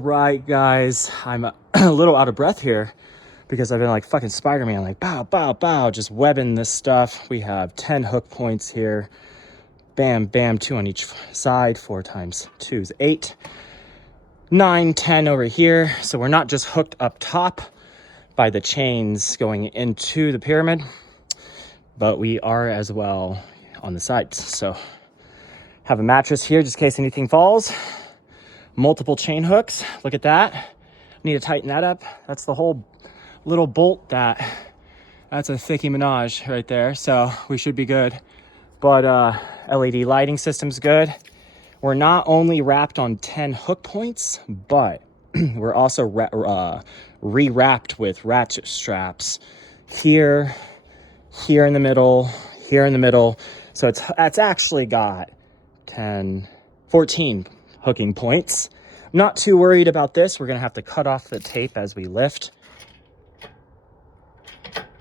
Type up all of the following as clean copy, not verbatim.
right, guys, I'm a little out of breath here because I've been like fucking Spider-Man, like bow, bow, bow, just webbing this stuff. We have 10 hook points here. Bam, bam, 2 on each side. 4 times 2 is 8. 9, 10 over here. So we're not just hooked up top by the chains going into the pyramid, but we are as well on the sides. So have a mattress here just in case anything falls. Multiple chain hooks. Look at that. Need to tighten that up. That's the whole little bolt that's a thicky Minaj right there. So we should be good. But LED lighting system's good. We're not only wrapped on 10 hook points, but we're also re-wrapped with ratchet straps here in the middle, here in the middle. So it's actually got 14 hooking points. I'm not too worried about this. We're gonna have to cut off the tape as we lift.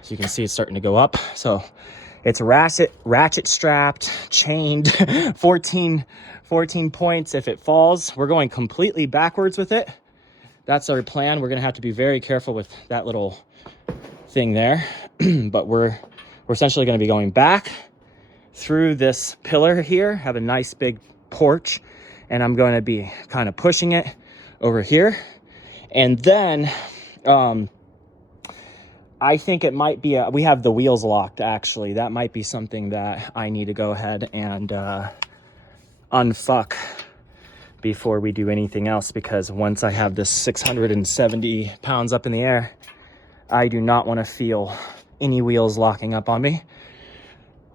So you can see it's starting to go up. So it's ratchet strapped, chained, 14 points. If it falls, we're going completely backwards with it. That's our plan. We're gonna have to be very careful with that little thing there. But we're essentially gonna be going back through this pillar here, have a nice big porch, and I'm going to be kind of pushing it over here. And then I think it might be we have the wheels locked, actually. That might be something that I need to go ahead and unfuck before we do anything else, because once I have this 670 pounds up in the air, I do not want to feel any wheels locking up on me.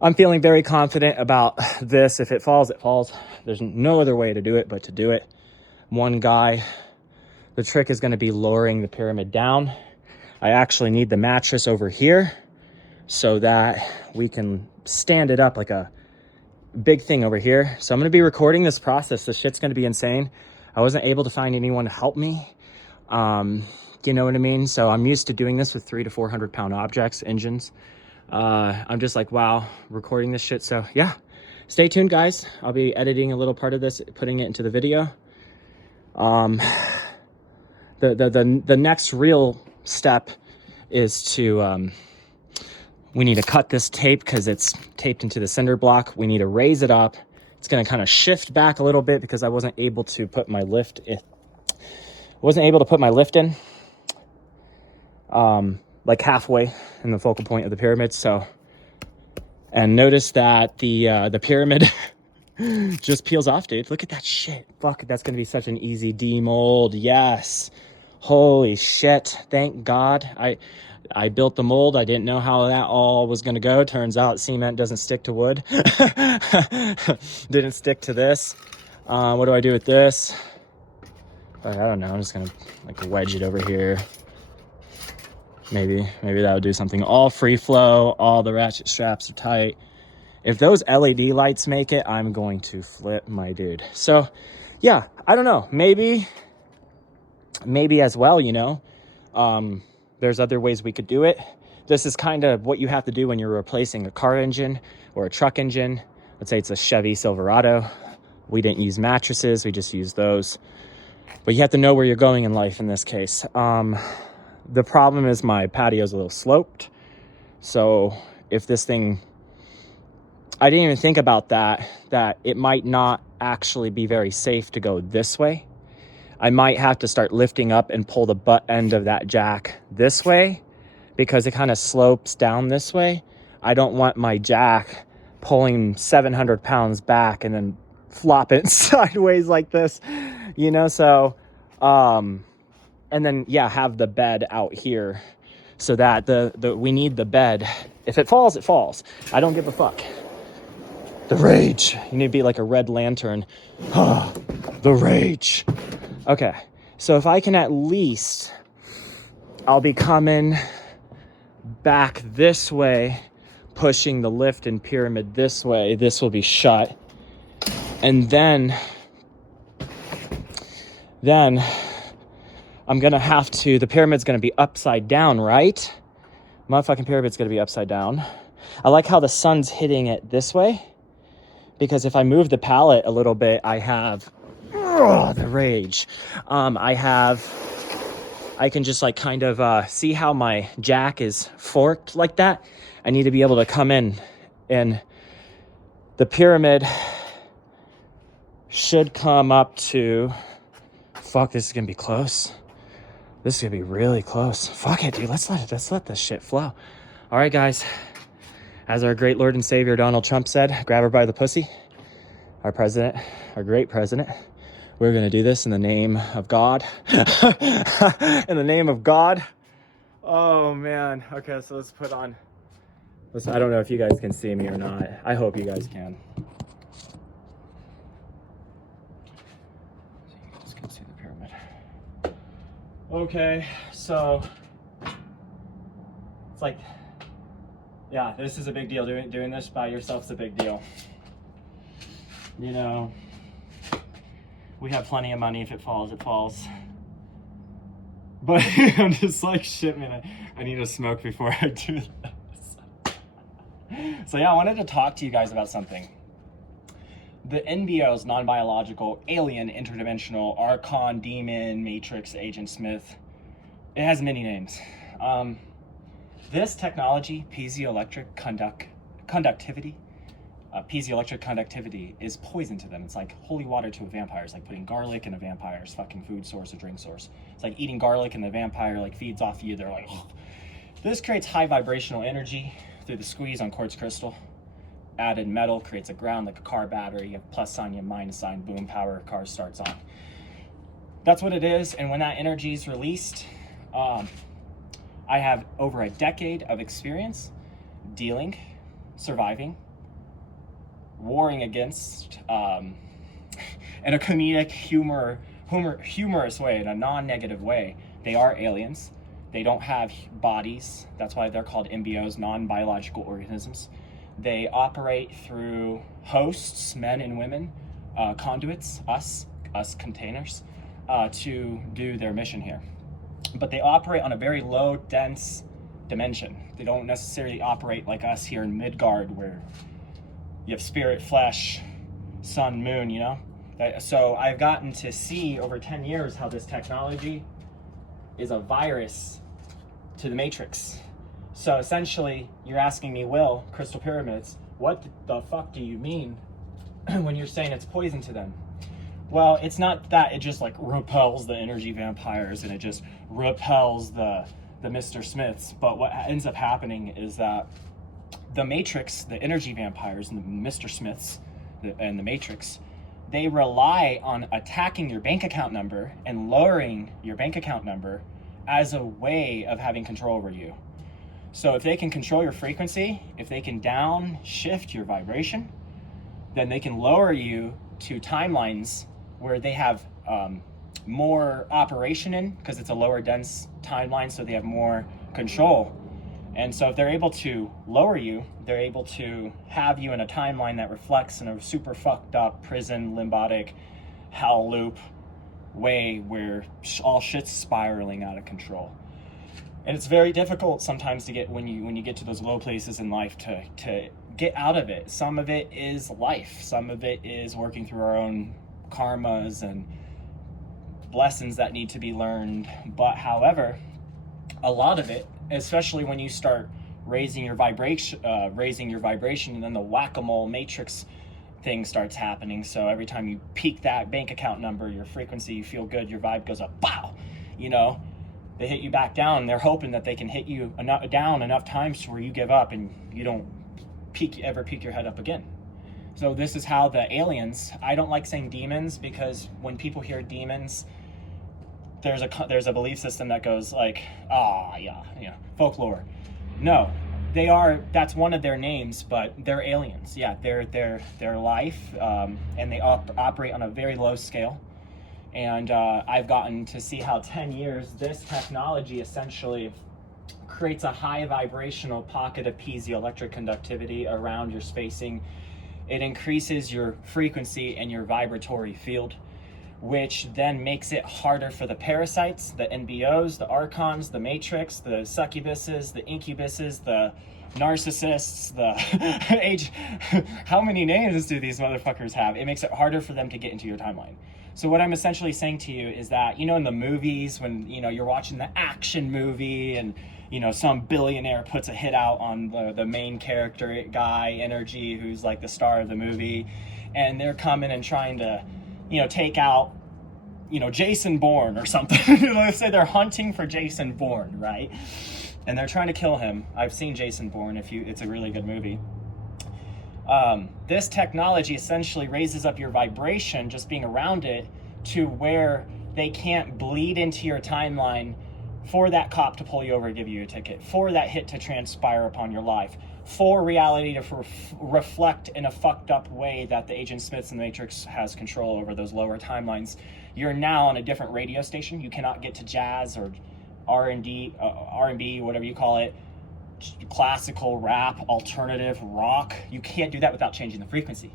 I'm feeling very confident about this. If it falls, it falls. There's no other way to do it but to do it. One guy. The trick is going to be lowering the pyramid down. I actually need the mattress over here so that we can stand it up like a big thing over here. So I'm going to be recording this process. This shit's going to be insane. I wasn't able to find anyone to help me. You know what I mean? So I'm used to doing this with 300 to 400 pound objects, engines. I'm just like, wow, recording this shit. So yeah, stay tuned, guys. I'll be editing a little part of this, putting it into the video. The next real step is to, we need to cut this tape because it's taped into the cinder block. We need to raise it up. It's going to kind of shift back a little bit because I wasn't able to put my lift in. Like halfway in the focal point of the pyramid. So, and notice that the pyramid just peels off, dude. Look at that shit. Fuck, that's gonna be such an easy demold. Yes. Holy shit. Thank God. I built the mold. I didn't know how that all was gonna go. Turns out cement doesn't stick to wood. Didn't stick to this. What do I do with this? I don't know. I'm just gonna like wedge it over here. Maybe that would do something. All free flow, all the ratchet straps are tight. If those LED lights make it, I'm going to flip my dude. So yeah, I don't know, maybe as well, you know, there's other ways we could do it. This is kind of what you have to do when you're replacing a car engine or a truck engine. Let's say it's a Chevy Silverado. We didn't use mattresses, we just used those. But you have to know where you're going in life in this case. The problem is my patio's a little sloped. So if this thing, I didn't even think about that it might not actually be very safe to go this way. I might have to start lifting up and pull the butt end of that jack this way because it kind of slopes down this way. I don't want my jack pulling 700 pounds back and then flopping sideways like this, you know? So, and then, yeah, have the bed out here so that we need the bed. If it falls, it falls. I don't give a fuck. The rage. You need to be like a red lantern. The rage. Okay, so if I can at least, I'll be coming back this way, pushing the lift and pyramid this way. This will be shut. And then I'm gonna have to, the pyramid's gonna be upside down, right? Motherfucking pyramid's gonna be upside down. I like how the sun's hitting it this way, because if I move the pallet a little bit, I have the rage. I can just like kind of see how my jack is forked like that. I need to be able to come in, and the pyramid should come up to, fuck, this is gonna be close. This is gonna be really close. Fuck it, dude, let's let this shit flow. All right, guys, as our great Lord and Savior Donald Trump said, grab her by the pussy. Our president, our great president. We're going to do this in the name of God. In the name of God. Oh, man. Okay, so let's put on. Listen, I don't know if you guys can see me or not. I hope you guys can. So you guys can see the pyramid. Okay, so it's like, yeah, this is a big deal. Doing this by yourself is a big deal. You know, we have plenty of money. If it falls, it falls. But I'm just like, shit, man, I need to smoke before I do this. So yeah, I wanted to talk to you guys about something. The NBOs, non-biological, alien, interdimensional, archon, demon, matrix, agent Smith. It has many names. This technology, piezoelectric conductivity, piezoelectric conductivity is poison to them. It's like holy water to a vampire. It's like putting garlic in a vampire's fucking food source or drink source. It's like eating garlic and the vampire like feeds off you. They're like, oh. This creates high vibrational energy through the squeeze on quartz crystal. Added metal creates a ground like a car battery. You have plus sign, you have minus sign, boom, power, car starts on. That's what it is. And when that energy is released, I have over a decade of experience dealing, surviving, warring against, in a comedic, humorous way, in a non-negative way. They are aliens. They don't have bodies. That's why they're called NBOs, non-biological organisms. They operate through hosts, men and women, conduits, us containers, to do their mission here. But they operate on a very low, dense dimension. They don't necessarily operate like us here in Midgard, where you have spirit, flesh, sun, moon, you know? So I've gotten to see over 10 years how this technology is a virus to the Matrix. So essentially, you're asking me, Will, crystal pyramids, what the fuck do you mean when you're saying it's poison to them? Well, it's not that it just like repels the energy vampires and it just repels the Mr. Smiths, but what ends up happening is that the Matrix, the energy vampires and the Mr. Smiths and the Matrix, they rely on attacking your bank account number and lowering your bank account number as a way of having control over you. So if they can control your frequency, if they can downshift your vibration, then they can lower you to timelines where they have more operation in, because it's a lower dense timeline, so they have more control. And so if they're able to lower you, they're able to have you in a timeline that reflects in a super fucked up prison, limbotic, hell loop way where all shit's spiraling out of control. And it's very difficult sometimes to get, when you get to those low places in life, to get out of it. Some of it is life. Some of it is working through our own karmas and lessons that need to be learned. But however, a lot of it, especially when you start raising your vibration, and then the whack-a-mole matrix thing starts happening. So every time you peak that bank account number, your frequency, you feel good, your vibe goes up, pow, you know, they hit you back down. They're hoping that they can hit you down enough times to where you give up and you don't ever peek your head up again. So this is how the aliens, I don't like saying demons, because when people hear demons, there's a belief system that goes like, folklore. No, that's one of their names, but they're aliens. Yeah, they're life, and they operate on a very low scale. And I've gotten to see how 10 years, this technology essentially creates a high vibrational pocket of piezoelectric conductivity around your spacing. It increases your frequency and your vibratory field, which then makes it harder for the parasites, the NBOs, the archons, the matrix, the succubuses, the incubuses, the narcissists, how many names do these motherfuckers have? It makes it harder for them to get into your timeline. So what I'm essentially saying to you is that, you know, in the movies, when, you know, you're watching the action movie and, you know, some billionaire puts a hit out on the main character guy, Energy, who's like the star of the movie, and they're coming and trying to, you know, take out, you know, Jason Bourne or something. Let's say they're hunting for Jason Bourne, right? And they're trying to kill him. I've seen Jason Bourne. It's a really good movie. This technology essentially raises up your vibration just being around it to where they can't bleed into your timeline for that cop to pull you over and give you a ticket, for that hit to transpire upon your life, for reality to reflect in a fucked up way that the Agent Smiths in the Matrix has control over those lower timelines. You're now on a different radio station. You cannot get to jazz or R&B, whatever you call it, classical, rap, alternative, rock. You can't do that without changing the frequency.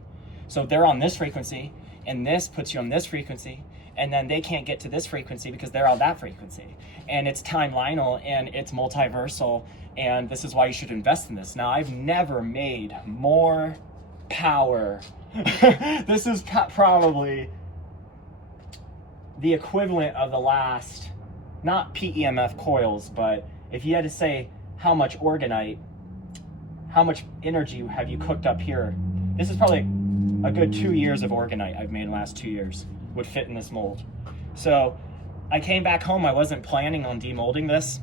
So they're on this frequency, and this puts you on this frequency, and then they can't get to this frequency because they're on that frequency. And it's timelinal, and it's multiversal, and this is why you should invest in this. Now, I've never made more power. This is probably the equivalent of the last, not PEMF coils, but if you had to say how much orgonite, how much energy have you cooked up here? This is probably a good 2 years of orgonite I've made in the last 2 years would fit in this mold. So I came back home. I wasn't planning on demolding this.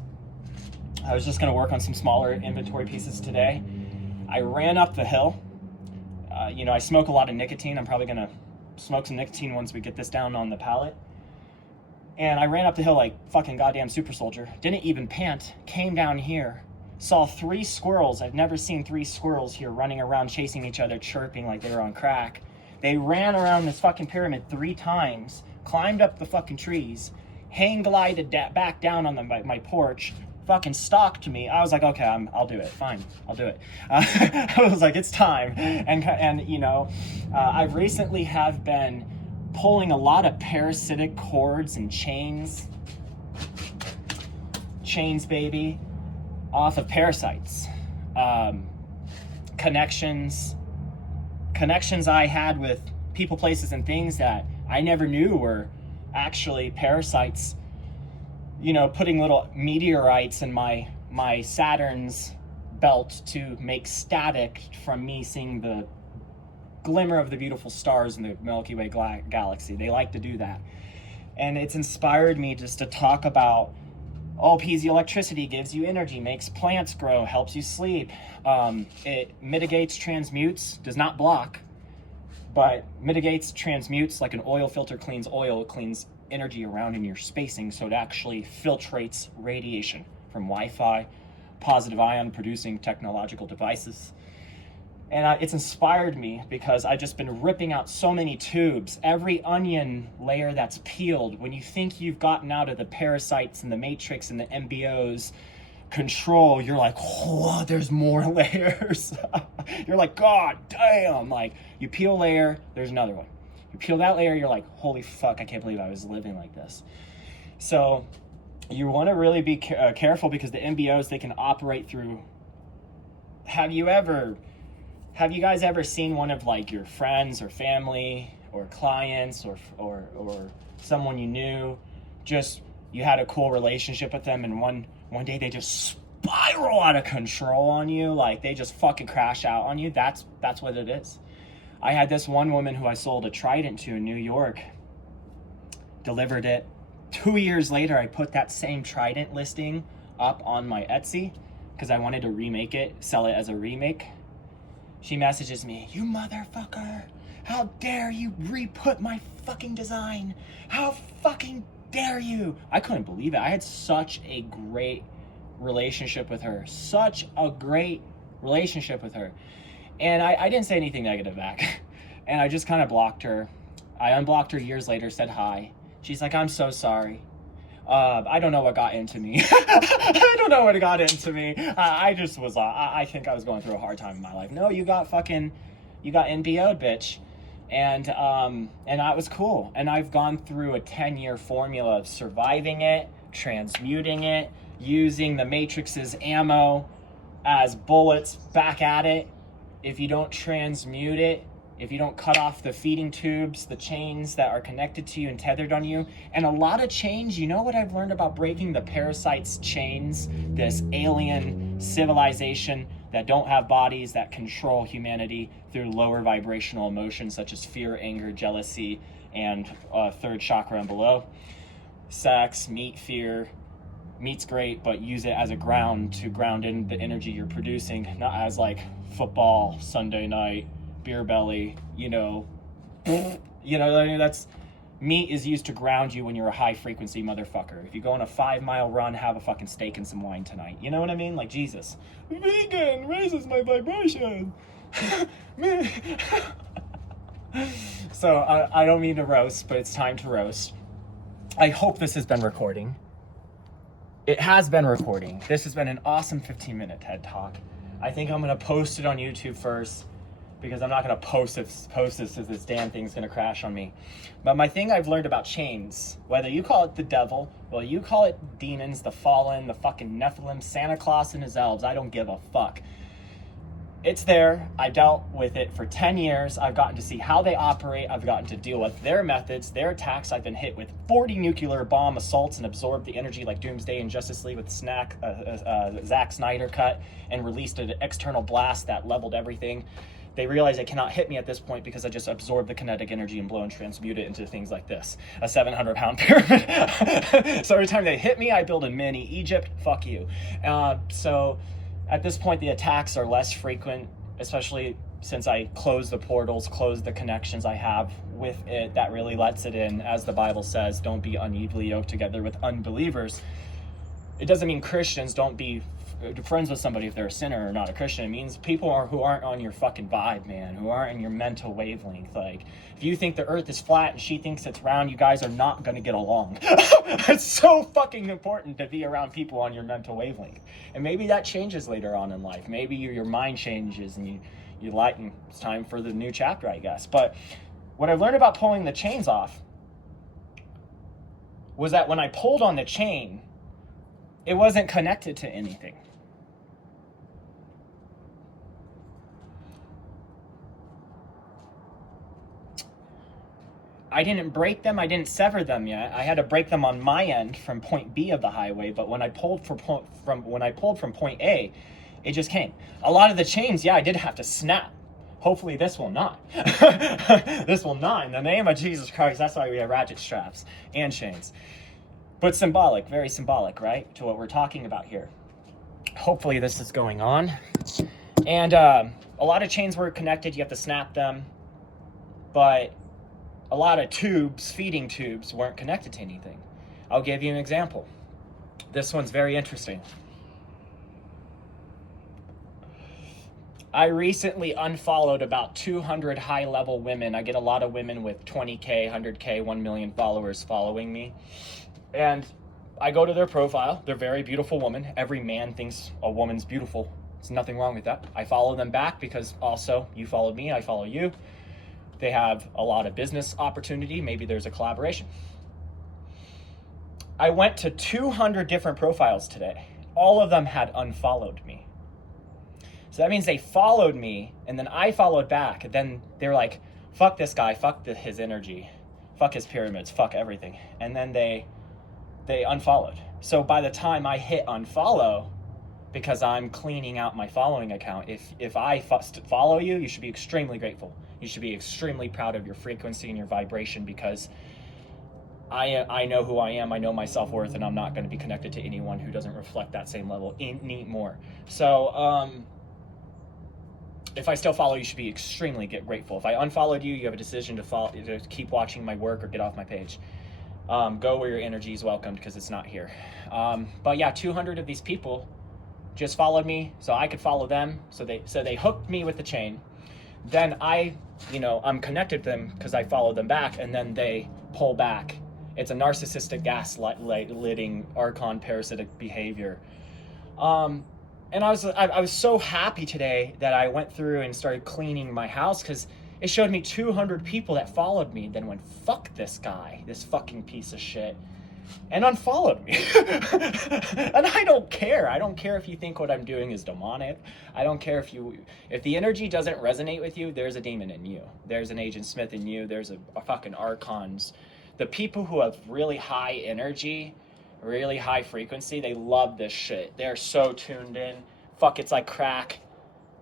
I was just gonna work on some smaller inventory pieces today. I ran up the hill. You know, I smoke a lot of nicotine. I'm probably gonna smoke some nicotine once we get this down on the pallet. And I ran up the hill like fucking goddamn super soldier. Didn't even pant. Came down here. Saw 3 squirrels. I've never seen 3 squirrels here running around chasing each other, chirping like they were on crack. They ran around this fucking pyramid 3 times, climbed up the fucking trees, hang glided back down on my porch, fucking stalked me. I was like, okay, I'll do it. Fine, I'll do it. I was like, it's time. And you know, I've recently have been pulling a lot of parasitic cords and chains, baby, off of parasites. Connections I had with people, places, and things that I never knew were actually parasites. You know, putting little meteorites in my Saturn's belt to make static from me seeing the glimmer of the beautiful stars in the Milky Way galaxy. They like to do that. And it's inspired me just to talk about, oh, piezoelectricity gives you energy, makes plants grow, helps you sleep. It mitigates, transmutes, does not block, but mitigates, transmutes like an oil filter cleans oil, it cleans energy around in your spacing, so it actually filtrates radiation from Wi-Fi, positive ion producing technological devices. And it's inspired me because I've just been ripping out so many tubes. Every onion layer that's peeled, when you think you've gotten out of the parasites and the matrix and the MBOs control, you're like, oh, there's more layers. You're like, God damn. Like, you peel a layer, there's another one. You peel that layer, you're like, holy fuck, I can't believe I was living like this. So you want to really be careful because the MBOs, they can operate through. Have you guys ever seen one of like your friends or family or clients or someone you knew, just you had a cool relationship with them and one day they just spiral out of control on you, like they just fucking crash out on you? That's what it is. I had this one woman who I sold a Trident to in New York, delivered it. 2 years later, I put that same Trident listing up on my Etsy because I wanted to remake it, sell it as a remake. She messages me, you motherfucker, how dare you re-put my fucking design? How fucking dare you? I couldn't believe it. I had such a great relationship with her. And I didn't say anything negative back. And I just kind of blocked her. I unblocked her years later, said hi. She's like, I'm so sorry. I don't know what got into me. I just was, I think I was going through a hard time in my life. No, you got NBO'd, bitch. And that was cool. And I've gone through a 10-year formula of surviving it, transmuting it, using the Matrix's ammo as bullets back at it. If you don't transmute it, if you don't cut off the feeding tubes, the chains that are connected to you and tethered on you. And a lot of chains, you know what I've learned about breaking the parasites' chains, this alien civilization that don't have bodies, that control humanity through lower vibrational emotions such as fear, anger, jealousy, and third chakra and below. Sex, meat, fear. Meat's great, but use it as a ground to ground in the energy you're producing, not as like football, Sunday night, beer belly, that's meat is used to ground you when you're a high frequency motherfucker. If you go on a 5-mile run, have a fucking steak and some wine tonight. You know what I mean? Like, Jesus. Vegan raises my vibration. Man. So I don't mean to roast, but it's time to roast. I hope this has been recording. It has been recording. This has been an awesome 15-minute TED Talk. I think I'm going to post it on YouTube first, because I'm not going to post this because this damn thing's going to crash on me. But my thing I've learned about chains, whether you call it the devil, whether you call it demons, the fallen, the fucking Nephilim, Santa Claus and his elves, I don't give a fuck. It's there. I dealt with it for 10 years. I've gotten to see how they operate. I've gotten to deal with their methods, their attacks. I've been hit with 40 nuclear bomb assaults and absorbed the energy like Doomsday and Justice League with Zack Snyder cut and released an external blast that leveled everything. They realize they cannot hit me at this point because I just absorb the kinetic energy and blow and transmute it into things like this. A 700-pound pyramid. So every time they hit me, I build a mini Egypt. Fuck you. So at this point, the attacks are less frequent, especially since I close the portals, close the connections I have with it. That really lets it in. As the Bible says, don't be unevenly yoked together with unbelievers. It doesn't mean Christians don't be friends with somebody if they're a sinner or not a Christian. It means people who aren't on your fucking vibe, man, who aren't in your mental wavelength. Like, if you think the earth is flat and she thinks it's round, you guys are not going to get along. It's so fucking important to be around people on your mental wavelength. And maybe that changes later on in life. Maybe your mind changes and you lighten. It's time for the new chapter, I guess. But what I've learned about pulling the chains off was that when I pulled on the chain, it wasn't connected to anything. I didn't break them. I didn't sever them yet. I had to break them on my end from point B of the highway. But when I pulled from point A, it just came. A lot of the chains, I did have to snap. Hopefully this will not. This will not. In the name of Jesus Christ, that's why we have ratchet straps and chains. But symbolic, very symbolic, right? To what we're talking about here. Hopefully this is going on. And a lot of chains were connected. You have to snap them. But a lot of tubes, feeding tubes, weren't connected to anything. I'll give you an example. This one's very interesting. I recently unfollowed about 200 high-level women. I get a lot of women with 20K, 100K, 1 million followers following me. And I go to their profile. They're very beautiful women. Every man thinks a woman's beautiful. There's nothing wrong with that. I follow them back because also you followed me, I follow you. They have a lot of business opportunity. Maybe there's a collaboration. I went to 200 different profiles today. All of them had unfollowed me. So that means they followed me, and then I followed back. Then they were like, fuck this guy, fuck his energy, fuck his pyramids, fuck everything. And then they unfollowed. So by the time I hit unfollow, because I'm cleaning out my following account, if I follow you, you should be extremely grateful. You should be extremely proud of your frequency and your vibration, because I know who I am, I know my self-worth, and I'm not going to be connected to anyone who doesn't reflect that same level anymore. So if I still follow, you should be extremely grateful. If I unfollowed you, you have a decision to keep watching my work or get off my page. Go where your energy is welcomed, because it's not here. But yeah, 200 of these people just followed me so I could follow them. So they hooked me with the chain. Then I'm connected to them because I followed them back, and then they pull back. It's a narcissistic gaslighting archon parasitic behavior. And I was so happy today that I went through and started cleaning my house, because it showed me 200 people that followed me, then went, fuck this guy, this fucking piece of shit. and unfollowed me. And I don't care. I don't care if you think what I'm doing is demonic. I don't care if the energy doesn't resonate with you, there's a demon in you. There's an Agent Smith in you. There's a fucking archons. The people who have really high energy, really high frequency, they love this shit. They're so tuned in. Fuck, it's like crack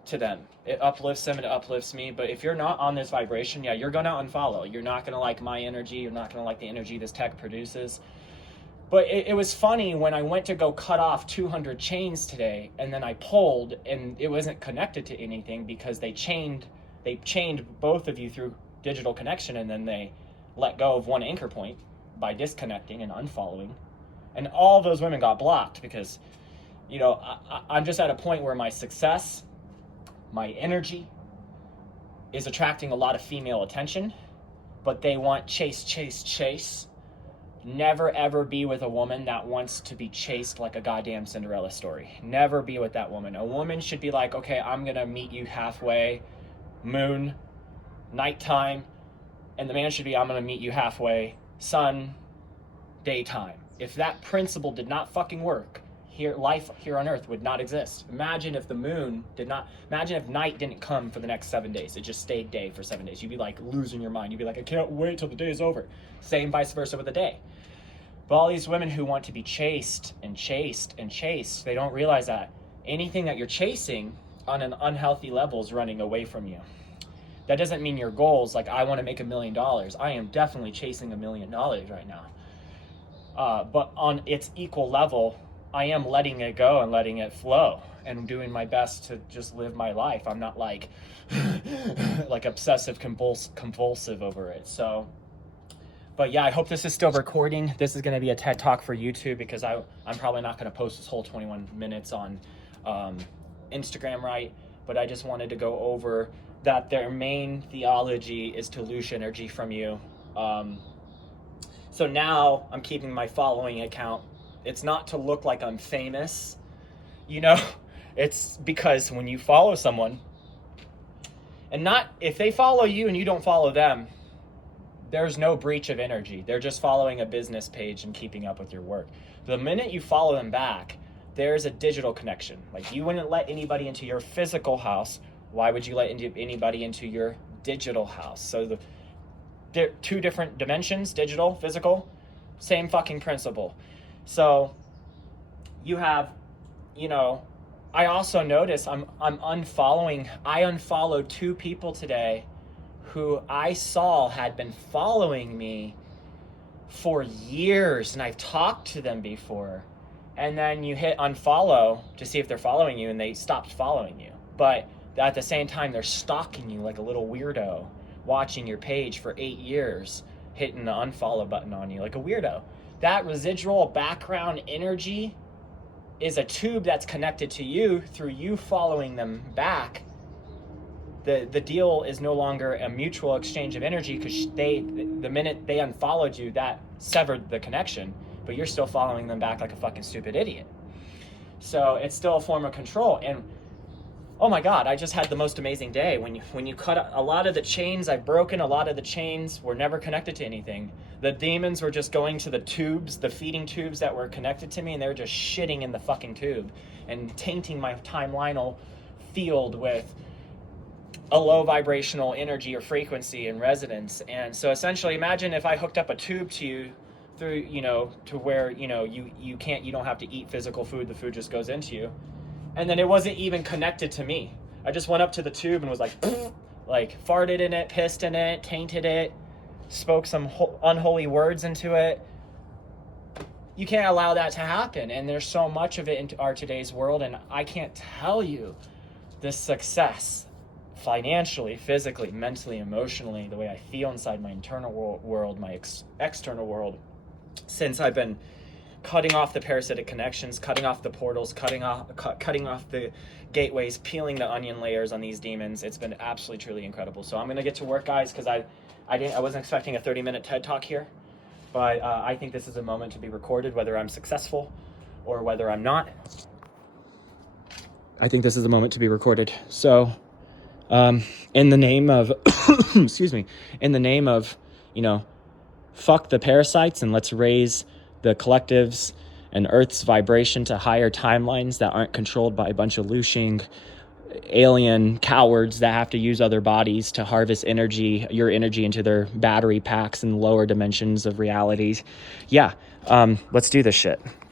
to them. It uplifts them and it uplifts me. But if you're not on this vibration, yeah, you're gonna unfollow. You're not gonna like my energy. You're not gonna like the energy this tech produces. But it was funny when I went to go cut off 200 chains today, and then I pulled, and it wasn't connected to anything because they chained both of you through digital connection, and then they let go of one anchor point by disconnecting and unfollowing, and all those women got blocked because, you know, I'm just at a point where my success, my energy is attracting a lot of female attention, but they want chase. Never ever be with a woman that wants to be chased like a goddamn Cinderella story. Never be with that woman. A woman should be like, okay, I'm gonna meet you halfway, moon, nighttime, and the man should be, I'm gonna meet you halfway, sun, daytime. If that principle did not fucking work, life here on Earth would not exist. Imagine if imagine if night didn't come for the next 7 days. It just stayed day for 7 days. You'd be like losing your mind. You'd be like, I can't wait till the day is over. Same vice versa with the day. But all these women who want to be chased, they don't realize that anything that you're chasing on an unhealthy level is running away from you. That doesn't mean your goals, like I want to make $1 million. I am definitely chasing $1 million right now. But on its equal level, I am letting it go and letting it flow and doing my best to just live my life. I'm not like obsessive compulsive over it. So, but yeah, I hope this is still recording. This is going to be a TED Talk for YouTube because I'm probably not going to post this whole 21 minutes on Instagram, right? But I just wanted to go over that their main theology is to loosh energy from you. So now I'm keeping my following account. It's not to look like I'm famous, you know, it's because when you follow someone, and not if they follow you and you don't follow them, there's no breach of energy. They're just following a business page and keeping up with your work. The minute you follow them back, there's a digital connection. Like you wouldn't let anybody into your physical house. Why would you let anybody into your digital house? So they're two different dimensions, digital, physical, same fucking principle. So you have, you know, I also notice I'm unfollowing. I unfollowed 2 people today who I saw had been following me for years, and I've talked to them before. And then you hit unfollow to see if they're following you, and they stopped following you. But at the same time, they're stalking you like a little weirdo, watching your page for 8 years, hitting the unfollow button on you like a weirdo. That residual background energy is a tube that's connected to you through you following them back. The deal is no longer a mutual exchange of energy because the minute they unfollowed you, that severed the connection, but you're still following them back like a fucking stupid idiot. So it's still a form of control. And oh my God, I just had the most amazing day. When you cut a lot of the chains, I've broken a lot of the chains, were never connected to anything. The demons were just going to the tubes, the feeding tubes that were connected to me, and they were just shitting in the fucking tube and tainting my timelinal field with a low vibrational energy or frequency and resonance. And so essentially imagine if I hooked up a tube to you through, you know, to where, you know, you don't have to eat physical food, the food just goes into you. And then it wasn't even connected to me. I just went up to the tube and was like farted in it, pissed in it, tainted it, spoke some unholy words into it. You can't allow that to happen. And there's so much of it in our today's world. And I can't tell you the success financially, physically, mentally, emotionally, the way I feel inside my internal world, my external world, since I've been cutting off the parasitic connections, cutting off the portals, cutting off the gateways, peeling the onion layers on these demons. It's been absolutely, truly incredible. So I'm going to get to work, guys, because I wasn't expecting a 30-minute TED Talk here, but I think this is a moment to be recorded, whether I'm successful or whether I'm not. I think this is a moment to be recorded. So in the name of, excuse me, in the name of, you know, fuck the parasites and let's raise the collectives and Earth's vibration to higher timelines that aren't controlled by a bunch of Lushing alien cowards that have to use other bodies to harvest energy, your energy, into their battery packs in lower dimensions of realities. Yeah, let's do this shit.